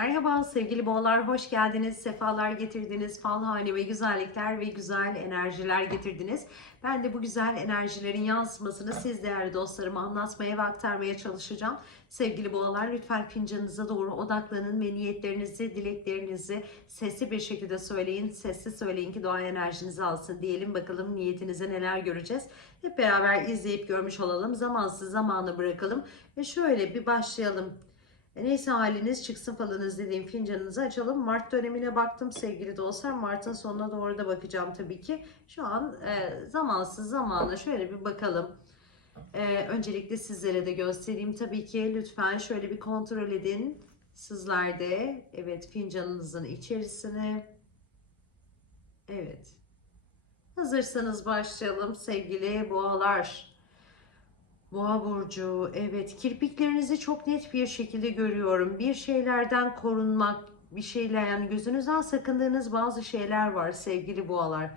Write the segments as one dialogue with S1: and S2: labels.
S1: Merhaba sevgili boğalar, hoş geldiniz, sefalar getirdiniz, fal hane ve güzellikler ve güzel enerjiler getirdiniz. Ben de bu güzel enerjilerin yansımasını siz değerli dostlarıma anlatmaya ve aktarmaya çalışacağım. Sevgili boğalar lütfen fincanınıza doğru odaklanın ve niyetlerinizi, dileklerinizi sesli bir şekilde söyleyin. Sesli söyleyin ki doğa enerjinizi alsın diyelim. Bakalım niyetinize neler göreceğiz. Hep beraber izleyip görmüş olalım. Zamansız zamanı bırakalım ve şöyle bir başlayalım. Neyse haliniz çıksın falınız dediğim fincanınızı açalım. Mart dönemine baktım sevgili dostlar. Mart'ın sonuna doğru da bakacağım tabii ki. Şu an e, zamansız zamana şöyle bir bakalım. E, öncelikle sizlere de göstereyim tabii ki. Lütfen şöyle bir kontrol edin. Sizler de evet fincanınızın içerisine. Evet. Hazırsanız başlayalım sevgili boğalar. Boğa burcu, evet kirpiklerinizi çok net bir şekilde görüyorum. Bir şeylerden korunmak, bir şeyler yani gözünüzden sakındığınız bazı şeyler var sevgili boğalar.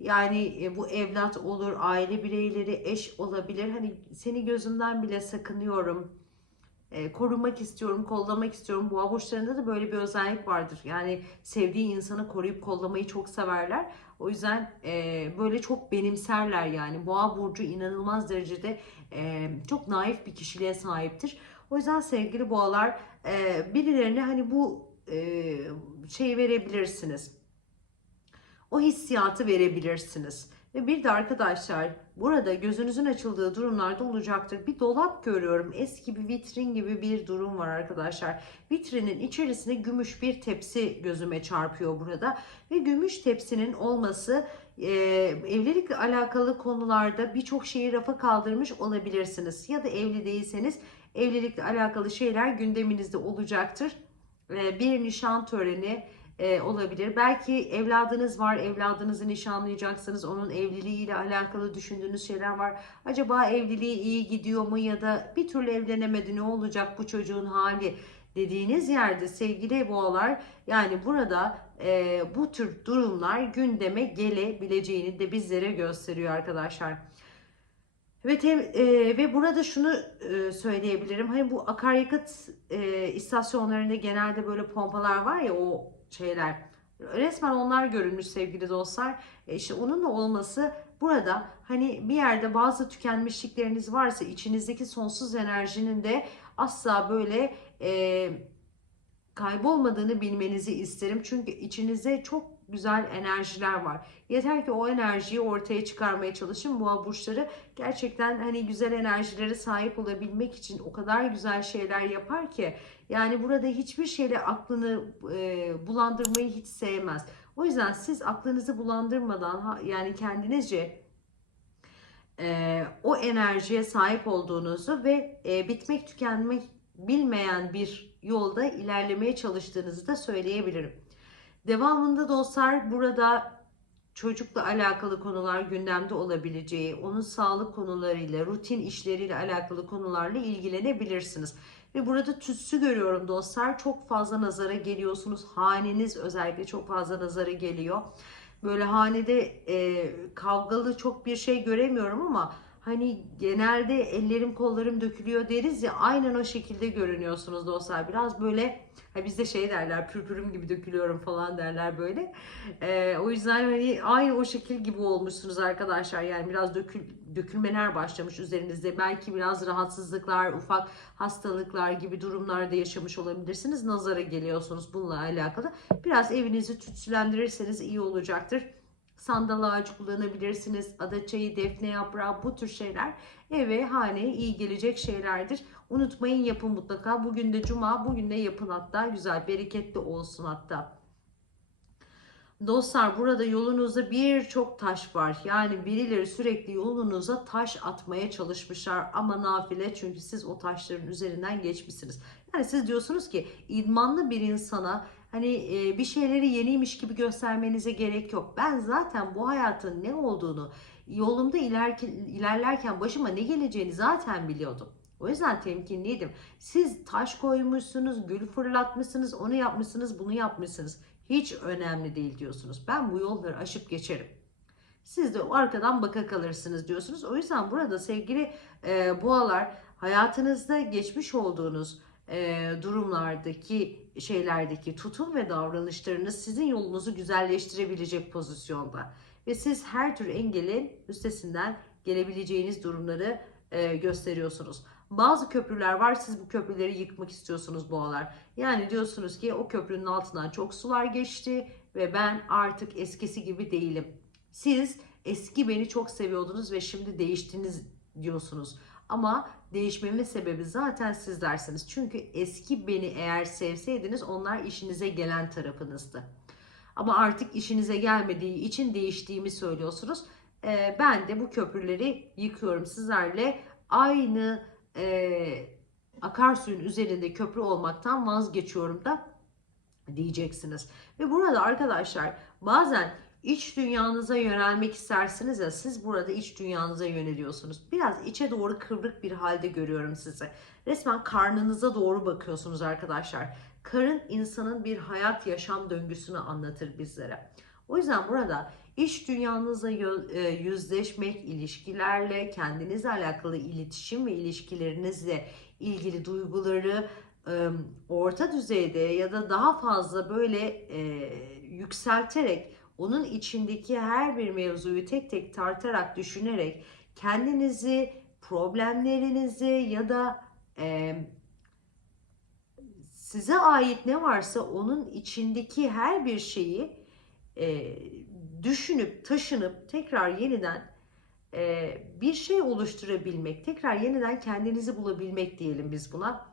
S1: Yani e, bu evlat olur, aile bireyleri, eş olabilir. Hani seni gözümden bile sakınıyorum. E, korumak istiyorum, kollamak istiyorum. Boğa burçlarında da böyle bir özellik vardır. Yani sevdiği insanı koruyup kollamayı çok severler. O yüzden e, böyle çok benimserler yani. Boğa burcu inanılmaz derecede e, çok naif bir kişiliğe sahiptir. O yüzden sevgili boğalar e, birilerine hani bu e, şeyi verebilirsiniz. O hissiyatı verebilirsiniz. Ve bir de arkadaşlar burada gözünüzün açıldığı durumlarda olacaktır. Bir dolap görüyorum. Eski bir vitrin gibi bir durum var arkadaşlar. Vitrinin içerisine gümüş bir tepsi gözüme çarpıyor burada. Ve gümüş tepsinin olması e, evlilikle alakalı konularda birçok şeyi rafa kaldırmış olabilirsiniz. Ya da evli değilseniz evlilikle alakalı şeyler gündeminizde olacaktır. E, bir nişan töreni e, olabilir. Belki evladınız var, evladınızı nişanlayacaksınız. Onun evliliğiyle alakalı düşündüğünüz şeyler var. Acaba evliliği iyi gidiyor mu ya da bir türlü evlenemedi ne olacak bu çocuğun hali dediğiniz yerde sevgili boğalar yani burada e, bu tür durumlar gündeme gelebileceğini de bizlere gösteriyor arkadaşlar. Ve, tem- e, ve burada şunu e, söyleyebilirim. Hani bu akaryakıt e, istasyonlarında genelde böyle pompalar var ya o şeyler. Resmen onlar görünmüş sevgili dostlar. E işte onun da olması burada hani bir yerde bazı tükenmişlikleriniz varsa içinizdeki sonsuz enerjinin de asla böyle e, kaybolmadığını bilmenizi isterim. Çünkü içinizde çok güzel enerjiler var. Yeter ki o enerjiyi ortaya çıkarmaya çalışın. Boğa burçları gerçekten hani güzel enerjilere sahip olabilmek için o kadar güzel şeyler yapar ki yani burada hiçbir şeyle aklını e, bulandırmayı hiç sevmez. O yüzden siz aklınızı bulandırmadan yani kendinizce e, o enerjiye sahip olduğunuzu ve e, bitmek tükenmek bilmeyen bir yolda ilerlemeye çalıştığınızı da söyleyebilirim. Devamında dostlar burada çocukla alakalı konular gündemde olabileceği, onun sağlık konularıyla, rutin işleriyle alakalı konularla ilgilenebilirsiniz. Ve burada tütsü görüyorum dostlar. Çok fazla nazara geliyorsunuz. Haneniz özellikle çok fazla nazara geliyor. Böyle hanede e, kavgalı çok bir şey göremiyorum ama hani genelde ellerim kollarım dökülüyor deriz ya aynen o şekilde görünüyorsunuz dostlar. Biraz böyle ha bizde şey derler pürpürüm gibi dökülüyorum falan derler böyle. E, o yüzden hani aynı o şekil gibi olmuşsunuz arkadaşlar. Yani biraz dökül, dökülmeler başlamış üzerinizde. Belki biraz rahatsızlıklar, ufak hastalıklar gibi durumlarda yaşamış olabilirsiniz. Nazara geliyorsunuz bununla alakalı. Biraz evinizi tütsülendirirseniz iyi olacaktır. Sandal ağacı kullanabilirsiniz. Ada çayı, defne yaprağı bu tür şeyler eve, haneye iyi gelecek şeylerdir. Unutmayın yapın mutlaka. Bugün de cuma, bugün de yapın hatta. Güzel, bereketli olsun hatta. Dostlar burada yolunuzda birçok taş var. Yani birileri sürekli yolunuza taş atmaya çalışmışlar ama nafile çünkü siz o taşların üzerinden geçmişsiniz. Yani siz diyorsunuz ki idmanlı bir insana hani e, bir şeyleri yeniymiş gibi göstermenize gerek yok. Ben zaten bu hayatın ne olduğunu yolumda ilerki, ilerlerken başıma ne geleceğini zaten biliyordum. O yüzden temkinliydim. Siz taş koymuşsunuz, gül fırlatmışsınız, onu yapmışsınız, bunu yapmışsınız. Hiç önemli değil diyorsunuz. Ben bu yolları aşıp geçerim. Siz de arkadan baka kalırsınız diyorsunuz. O yüzden burada sevgili e, boğalar hayatınızda geçmiş olduğunuz e, durumlardaki şeylerdeki tutum ve davranışlarınız sizin yolunuzu güzelleştirebilecek pozisyonda. Ve siz her tür engelin üstesinden gelebileceğiniz durumları e, gösteriyorsunuz. Bazı köprüler var siz bu köprüleri yıkmak istiyorsunuz boğalar. Yani diyorsunuz ki o köprünün altından çok sular geçti ve ben artık eskisi gibi değilim. Siz eski beni çok seviyordunuz ve şimdi değiştiniz diyorsunuz. Ama değişmemin sebebi zaten sizlersiniz. Çünkü eski beni eğer sevseydiniz onlar işinize gelen tarafınızdı. Ama artık işinize gelmediği için değiştiğimi söylüyorsunuz. Ee, ben de bu köprüleri yıkıyorum sizlerle. Aynı e, akarsuyun üzerinde köprü olmaktan vazgeçiyorum da diyeceksiniz. Ve burada arkadaşlar bazen iç dünyanıza yönelmek istersiniz ya siz burada iç dünyanıza yöneliyorsunuz. Biraz içe doğru kıvrık bir halde görüyorum sizi. Resmen karnınıza doğru bakıyorsunuz arkadaşlar. Karın insanın bir hayat yaşam döngüsünü anlatır bizlere. O yüzden burada iç dünyanızla e, yüzleşmek, ilişkilerle, kendinizle alakalı iletişim ve ilişkilerinizle ilgili duyguları orta düzeyde ya da daha fazla böyle e, yükselterek onun içindeki her bir mevzuyu tek tek tartarak düşünerek kendinizi, problemlerinizi ya da e, size ait ne varsa onun içindeki her bir şeyi e, düşünüp taşınıp tekrar yeniden e, bir şey oluşturabilmek, tekrar yeniden kendinizi bulabilmek diyelim biz buna.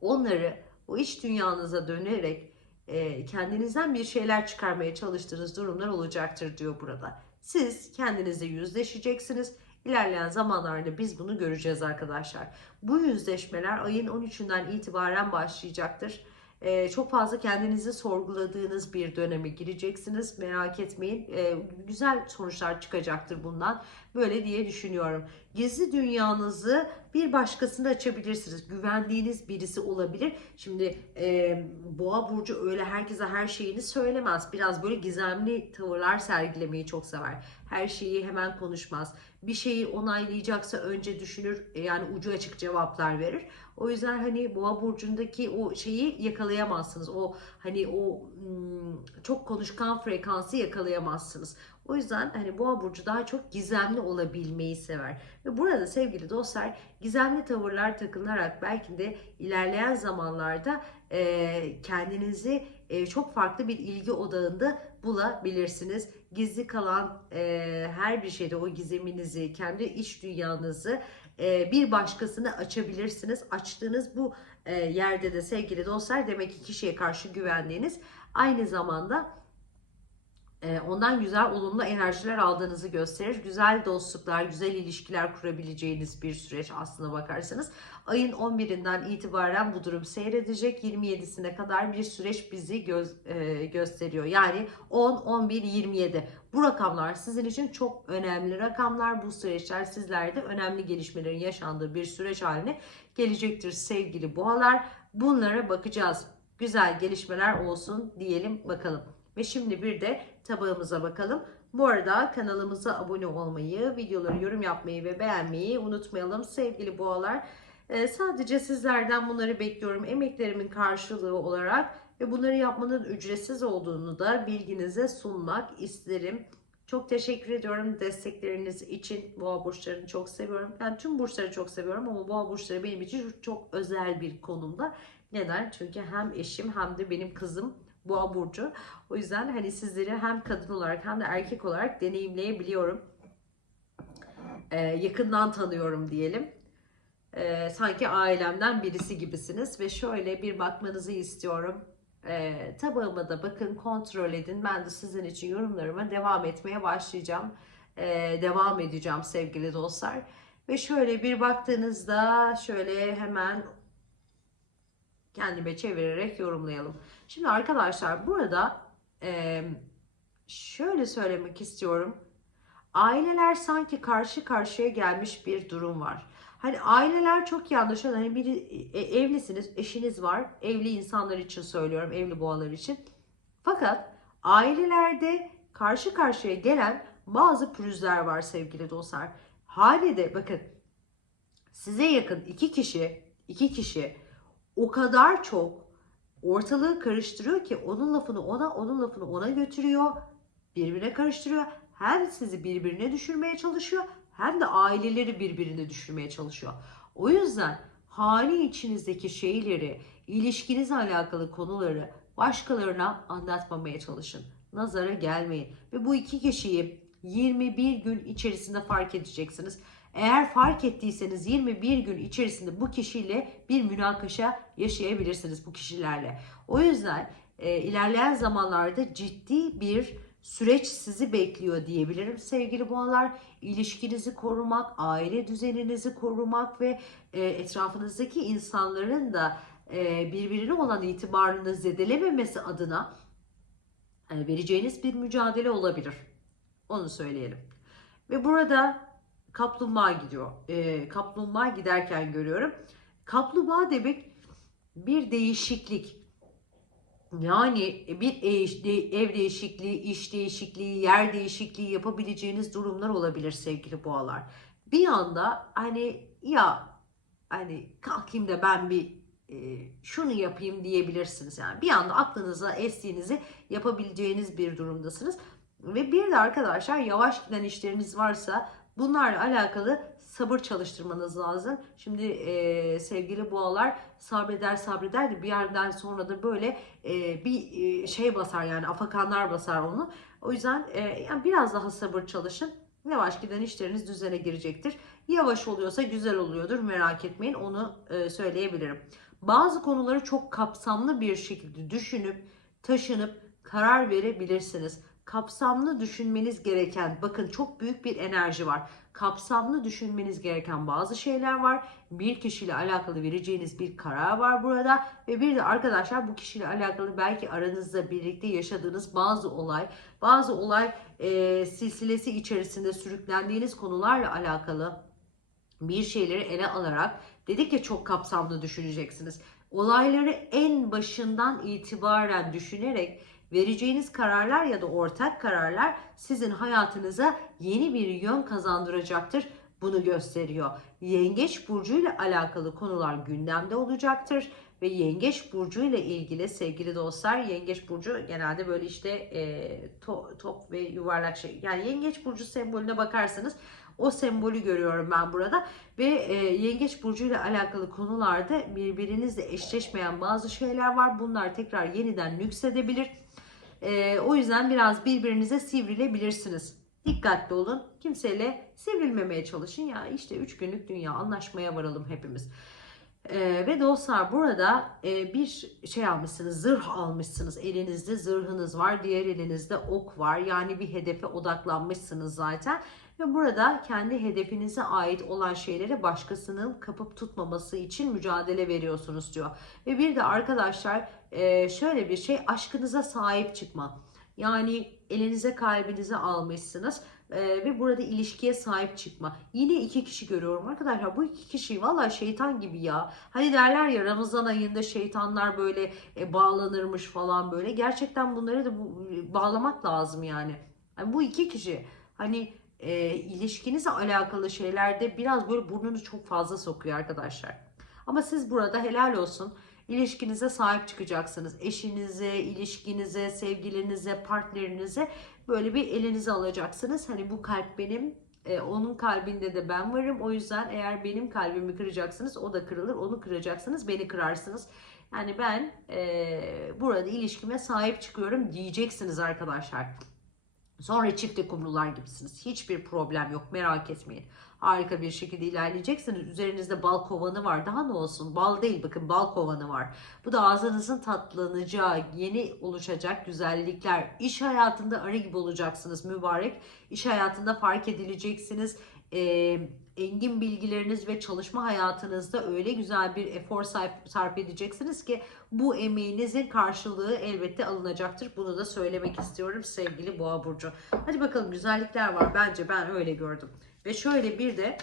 S1: Onları o iç dünyanıza dönerek kendinizden bir şeyler çıkarmaya çalıştığınız durumlar olacaktır diyor burada. Siz kendinizle yüzleşeceksiniz. İlerleyen zamanlarda biz bunu göreceğiz arkadaşlar. Bu yüzleşmeler ayın 13'ünden itibaren başlayacaktır. Ee, çok fazla kendinizi sorguladığınız bir döneme gireceksiniz. Merak etmeyin. Ee, güzel sonuçlar çıkacaktır bundan. Böyle diye düşünüyorum. Gizli dünyanızı bir başkasına açabilirsiniz. Güvendiğiniz birisi olabilir. Şimdi e, Boğa Burcu öyle herkese her şeyini söylemez. Biraz böyle gizemli tavırlar sergilemeyi çok sever. Her şeyi hemen konuşmaz. Bir şeyi onaylayacaksa önce düşünür. e, Yani ucu açık cevaplar verir. O yüzden hani Boğa burcundaki o şeyi yakalayamazsınız. O hani o çok konuşkan frekansı yakalayamazsınız. O yüzden hani Boğa burcu daha çok gizemli olabilmeyi sever. Ve burada sevgili dostlar gizemli tavırlar takınarak belki de ilerleyen zamanlarda e, kendinizi e, çok farklı bir ilgi odağında bulabilirsiniz. Gizli kalan e, her bir şeyde o gizeminizi, kendi iç dünyanızı e, bir başkasına açabilirsiniz. Açtığınız bu e, yerde de sevgili dostlar demek ki kişiye karşı güvendiğiniz aynı zamanda ondan güzel olumlu enerjiler aldığınızı gösterir. Güzel dostluklar, güzel ilişkiler kurabileceğiniz bir süreç aslına bakarsanız. Ayın 11'inden itibaren bu durum seyredecek. 27'sine kadar bir süreç bizi göz, e, gösteriyor. Yani 10, 11, 27. Bu rakamlar sizin için çok önemli rakamlar. Bu süreçler sizlerde önemli gelişmelerin yaşandığı bir süreç haline gelecektir sevgili boğalar. Bunlara bakacağız. Güzel gelişmeler olsun diyelim bakalım. Ve şimdi bir de tabağımıza bakalım. Bu arada kanalımıza abone olmayı, videoları yorum yapmayı ve beğenmeyi unutmayalım sevgili boğalar. Ee, sadece sizlerden bunları bekliyorum emeklerimin karşılığı olarak ve bunları yapmanın ücretsiz olduğunu da bilginize sunmak isterim. Çok teşekkür ediyorum destekleriniz için. Boğa burçlarını çok seviyorum. Ben tüm burçları çok seviyorum ama boğa burçları benim için çok özel bir konumda. Neden? Çünkü hem eşim hem de benim kızım Boğa burcu. O yüzden hani sizleri hem kadın olarak hem de erkek olarak deneyimleyebiliyorum. Ee, yakından tanıyorum diyelim. Ee, sanki ailemden birisi gibisiniz ve şöyle bir bakmanızı istiyorum. Ee, tabağıma da bakın kontrol edin. Ben de sizin için yorumlarıma devam etmeye başlayacağım. Ee, devam edeceğim sevgili dostlar. Ve şöyle bir baktığınızda şöyle hemen kendime çevirerek yorumlayalım. Şimdi arkadaşlar burada e, şöyle söylemek istiyorum. Aileler sanki karşı karşıya gelmiş bir durum var. Hani aileler çok anlaşıyor. Hani biri e, evlisiniz, eşiniz var. Evli insanlar için söylüyorum, evli boğalar için. Fakat ailelerde karşı karşıya gelen bazı pürüzler var sevgili dostlar. Haliyle bakın size yakın iki kişi, iki kişi o kadar çok ortalığı karıştırıyor ki onun lafını ona, onun lafını ona götürüyor. Birbirine karıştırıyor. Hem sizi birbirine düşürmeye çalışıyor hem de aileleri birbirine düşürmeye çalışıyor. O yüzden hali içinizdeki şeyleri, ilişkinizle alakalı konuları başkalarına anlatmamaya çalışın. Nazara gelmeyin. Ve bu iki kişiyi 21 gün içerisinde fark edeceksiniz. Eğer fark ettiyseniz 21 gün içerisinde bu kişiyle bir münakaşa yaşayabilirsiniz bu kişilerle. O yüzden e, ilerleyen zamanlarda ciddi bir süreç sizi bekliyor diyebilirim sevgili boğalar. İlişkinizi korumak, aile düzeninizi korumak ve e, etrafınızdaki insanların da e, birbirine olan itibarını zedelememesi adına e, vereceğiniz bir mücadele olabilir. Onu söyleyelim. Ve burada kaplumbağa gidiyor. E, kaplumbağa giderken görüyorum. Kaplumbağa demek bir değişiklik. Yani bir ev değişikliği, iş değişikliği, yer değişikliği yapabileceğiniz durumlar olabilir sevgili boğalar. Bir anda hani ya hani kalkayım da ben bir e, şunu yapayım diyebilirsiniz. Yani bir anda aklınıza estiğinizi yapabileceğiniz bir durumdasınız. Ve bir de arkadaşlar yavaş giden işleriniz varsa bunlarla alakalı sabır çalıştırmanız lazım. Şimdi e, sevgili boğalar sabreder sabreder de bir yerden sonra da böyle e, bir e, şey basar yani afakanlar basar onu. O yüzden e, yani biraz daha sabır çalışın. Yavaş giden işleriniz düzene girecektir. Yavaş oluyorsa güzel oluyordur merak etmeyin onu e, söyleyebilirim. Bazı konuları çok kapsamlı bir şekilde düşünüp taşınıp karar verebilirsiniz kapsamlı düşünmeniz gereken, bakın çok büyük bir enerji var. Kapsamlı düşünmeniz gereken bazı şeyler var. Bir kişiyle alakalı vereceğiniz bir karar var burada. Ve bir de arkadaşlar bu kişiyle alakalı belki aranızda birlikte yaşadığınız bazı olay, bazı olay e, silsilesi içerisinde sürüklendiğiniz konularla alakalı bir şeyleri ele alarak dedik ya çok kapsamlı düşüneceksiniz. Olayları en başından itibaren düşünerek vereceğiniz kararlar ya da ortak kararlar sizin hayatınıza yeni bir yön kazandıracaktır. Bunu gösteriyor. Yengeç burcu ile alakalı konular gündemde olacaktır ve Yengeç burcu ile ilgili sevgili dostlar Yengeç burcu genelde böyle işte e, to, top ve yuvarlak şey yani Yengeç burcu sembolüne bakarsanız o sembolü görüyorum ben burada ve e, Yengeç burcu ile alakalı konularda birbirinizle eşleşmeyen bazı şeyler var. Bunlar tekrar yeniden nüksedebilir e, o yüzden biraz birbirinize sivrilebilirsiniz. Dikkatli olun. Kimseyle sivrilmemeye çalışın. Ya işte 3 günlük dünya anlaşmaya varalım hepimiz. Ee, ve dostlar burada e, bir şey almışsınız, zırh almışsınız. Elinizde zırhınız var, diğer elinizde ok var. Yani bir hedefe odaklanmışsınız zaten. Ve burada kendi hedefinize ait olan şeyleri başkasının kapıp tutmaması için mücadele veriyorsunuz diyor. Ve bir de arkadaşlar şöyle bir şey aşkınıza sahip çıkma. Yani elinize kalbinize almışsınız ve burada ilişkiye sahip çıkma. Yine iki kişi görüyorum arkadaşlar. Bu iki kişi valla şeytan gibi ya. Hani derler ya Ramazan ayında şeytanlar böyle e, bağlanırmış falan böyle. Gerçekten bunları da bağlamak lazım yani. yani. Bu iki kişi hani e, ilişkinizle alakalı şeylerde biraz böyle burnunu çok fazla sokuyor arkadaşlar. Ama siz burada helal olsun ilişkinize sahip çıkacaksınız. Eşinize, ilişkinize, sevgilinize, partnerinize böyle bir elinize alacaksınız. Hani bu kalp benim, e, onun kalbinde de ben varım. O yüzden eğer benim kalbimi kıracaksınız o da kırılır. Onu kıracaksınız beni kırarsınız. Yani ben e, burada ilişkime sahip çıkıyorum diyeceksiniz arkadaşlar. Sonra çifte kumrular gibisiniz. Hiçbir problem yok merak etmeyin. Harika bir şekilde ilerleyeceksiniz. Üzerinizde bal kovanı var. Daha ne olsun? Bal değil bakın bal kovanı var. Bu da ağzınızın tatlanacağı, yeni oluşacak güzellikler. İş hayatında arı gibi olacaksınız mübarek. İş hayatında fark edileceksiniz. Ee, engin bilgileriniz ve çalışma hayatınızda öyle güzel bir efor sarf edeceksiniz ki bu emeğinizin karşılığı elbette alınacaktır. Bunu da söylemek istiyorum sevgili Boğa Burcu. Hadi bakalım güzellikler var bence ben öyle gördüm. Ve şöyle bir de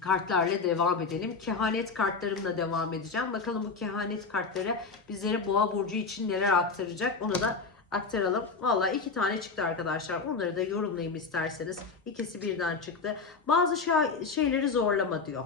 S1: kartlarla devam edelim. Kehanet kartlarımla devam edeceğim. Bakalım bu kehanet kartları bizlere Boğa Burcu için neler aktaracak onu da aktaralım. Valla iki tane çıktı arkadaşlar. Onları da yorumlayayım isterseniz. İkisi birden çıktı. Bazı şey, şeyleri zorlama diyor.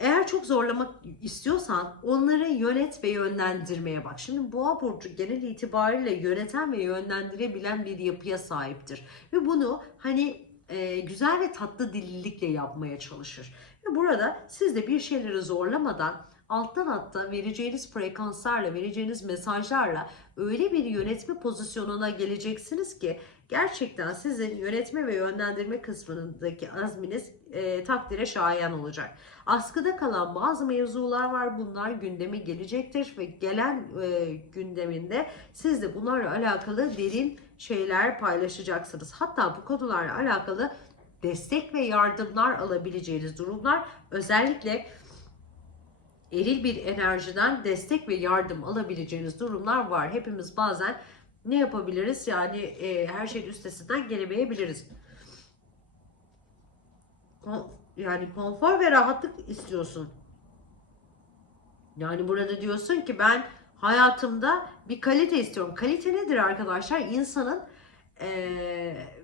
S1: Eğer çok zorlamak istiyorsan onları yönet ve yönlendirmeye bak. Şimdi boğa burcu genel itibariyle yöneten ve yönlendirebilen bir yapıya sahiptir. Ve bunu hani e, güzel ve tatlı dillilikle yapmaya çalışır. Ve burada siz de bir şeyleri zorlamadan alttan altta vereceğiniz frekanslarla, vereceğiniz mesajlarla öyle bir yönetme pozisyonuna geleceksiniz ki gerçekten sizin yönetme ve yönlendirme kısmındaki azminiz e, takdire şayan olacak. Askıda kalan bazı mevzular var. Bunlar gündeme gelecektir ve gelen e, gündeminde siz de bunlarla alakalı derin şeyler paylaşacaksınız. Hatta bu konularla alakalı destek ve yardımlar alabileceğiniz durumlar özellikle eril bir enerjiden destek ve yardım alabileceğiniz durumlar var. Hepimiz bazen ne yapabiliriz? Yani e, her şeyin üstesinden gelemeyebiliriz. Yani konfor ve rahatlık istiyorsun. Yani burada diyorsun ki ben hayatımda bir kalite istiyorum. Kalite nedir arkadaşlar? İnsanın eee,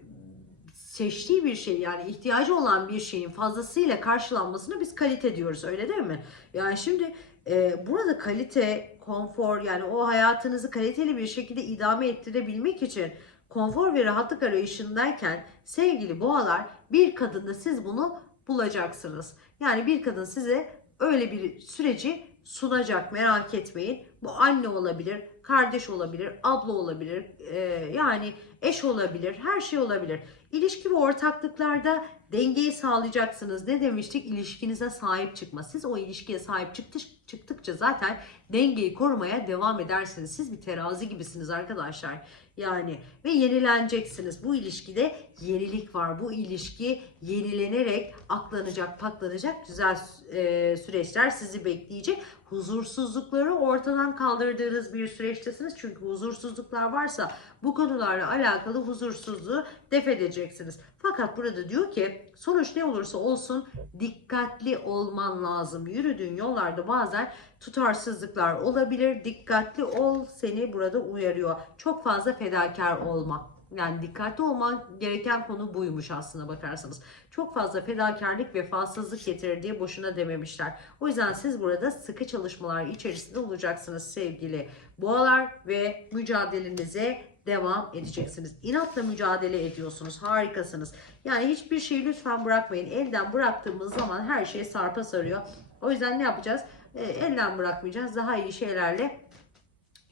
S1: seçtiği bir şey yani ihtiyacı olan bir şeyin fazlasıyla karşılanmasına biz kalite diyoruz öyle değil mi? Yani şimdi e, burada kalite, konfor yani o hayatınızı kaliteli bir şekilde idame ettirebilmek için konfor ve rahatlık arayışındayken sevgili boğalar bir kadında siz bunu bulacaksınız. Yani bir kadın size öyle bir süreci sunacak merak etmeyin. Bu anne olabilir, kardeş olabilir, abla olabilir, e, yani eş olabilir, her şey olabilir. İlişki ve ortaklıklarda dengeyi sağlayacaksınız. Ne demiştik? İlişkinize sahip çıkma. Siz o ilişkiye sahip çıktık, çıktıkça zaten dengeyi korumaya devam edersiniz. Siz bir terazi gibisiniz arkadaşlar. Yani ve yenileneceksiniz. Bu ilişkide yenilik var. Bu ilişki yenilenerek aklanacak, paklanacak güzel e, süreçler sizi bekleyecek. Huzursuzlukları ortadan kaldırdığınız bir süreçtesiniz. Çünkü huzursuzluklar varsa bu konularla alakalı huzursuzluğu def edeceksiniz. Fakat burada diyor ki sonuç ne olursa olsun dikkatli olman lazım. Yürüdüğün yollarda bazen tutarsızlıklar olabilir. Dikkatli ol seni burada uyarıyor. Çok fazla fedakar olma. Yani dikkatli olman gereken konu buymuş aslına bakarsanız. Çok fazla fedakarlık vefasızlık getirir diye boşuna dememişler. O yüzden siz burada sıkı çalışmalar içerisinde olacaksınız sevgili boğalar ve mücadelenize devam edeceksiniz. İnatla mücadele ediyorsunuz. Harikasınız. Yani hiçbir şeyi lütfen bırakmayın. Elden bıraktığımız zaman her şey sarpa sarıyor. O yüzden ne yapacağız? E, elden bırakmayacağız. Daha iyi şeylerle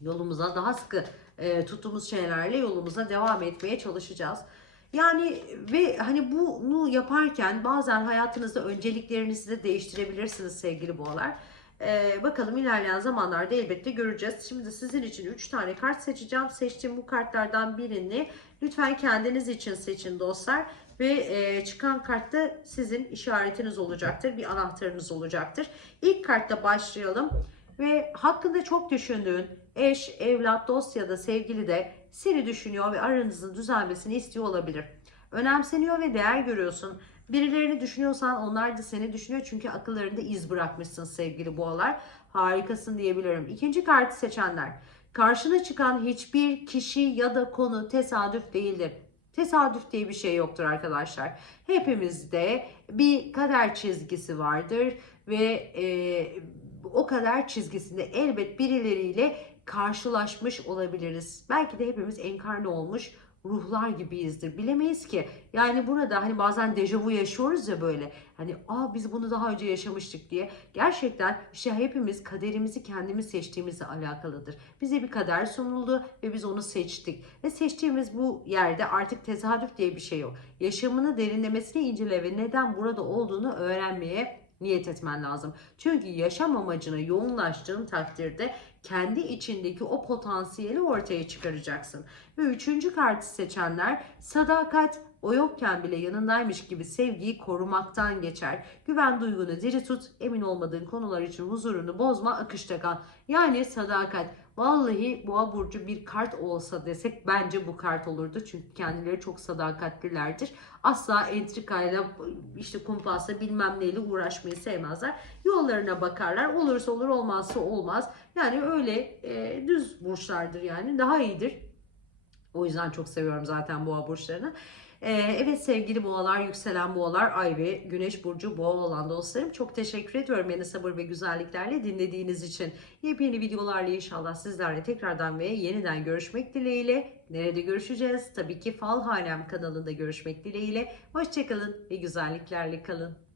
S1: yolumuza daha sıkı e, tuttuğumuz şeylerle yolumuza devam etmeye çalışacağız. Yani ve hani bunu yaparken bazen hayatınızda önceliklerinizi de değiştirebilirsiniz sevgili boğalar. Ee, bakalım ilerleyen zamanlarda elbette göreceğiz. Şimdi sizin için 3 tane kart seçeceğim. Seçtiğim bu kartlardan birini lütfen kendiniz için seçin dostlar. Ve e, çıkan kartta sizin işaretiniz olacaktır. Bir anahtarınız olacaktır. İlk kartta başlayalım. Ve hakkında çok düşündüğün eş, evlat, dost ya da sevgili de seni düşünüyor ve aranızın düzelmesini istiyor olabilir. Önemseniyor ve değer görüyorsun. Birilerini düşünüyorsan onlar da seni düşünüyor çünkü akıllarında iz bırakmışsın sevgili boğalar. Harikasın diyebilirim. İkinci kartı seçenler. Karşına çıkan hiçbir kişi ya da konu tesadüf değildir. Tesadüf diye bir şey yoktur arkadaşlar. Hepimizde bir kader çizgisi vardır ve e, o kader çizgisinde elbet birileriyle karşılaşmış olabiliriz. Belki de hepimiz enkarne olmuş ruhlar gibiyizdir. Bilemeyiz ki. Yani burada hani bazen dejavu yaşıyoruz ya böyle. Hani aa biz bunu daha önce yaşamıştık diye. Gerçekten işte hepimiz kaderimizi kendimiz seçtiğimizle alakalıdır. Bize bir kader sunuldu ve biz onu seçtik. Ve seçtiğimiz bu yerde artık tesadüf diye bir şey yok. Yaşamını derinlemesine incele ve neden burada olduğunu öğrenmeye niyet etmen lazım. Çünkü yaşam amacına yoğunlaştığın takdirde kendi içindeki o potansiyeli ortaya çıkaracaksın. Ve üçüncü kartı seçenler sadakat o yokken bile yanındaymış gibi sevgiyi korumaktan geçer. Güven duygunu diri tut, emin olmadığın konular için huzurunu bozma, akışta kal. Yani sadakat. Vallahi boğa burcu bir kart olsa desek bence bu kart olurdu. Çünkü kendileri çok sadakatlilerdir. Asla entrikayla işte kumpasla bilmem neyle uğraşmayı sevmezler. Yollarına bakarlar. Olursa olur olmazsa olmaz. Yani öyle e, düz burçlardır yani. Daha iyidir. O yüzden çok seviyorum zaten boğa burçlarını. Ee, evet sevgili boğalar, yükselen boğalar, ay ve güneş burcu boğa olan dostlarım çok teşekkür ediyorum beni sabır ve güzelliklerle dinlediğiniz için. Yepyeni videolarla inşallah sizlerle tekrardan ve yeniden görüşmek dileğiyle. Nerede görüşeceğiz? Tabii ki Fal kanalında görüşmek dileğiyle. Hoşçakalın ve güzelliklerle kalın.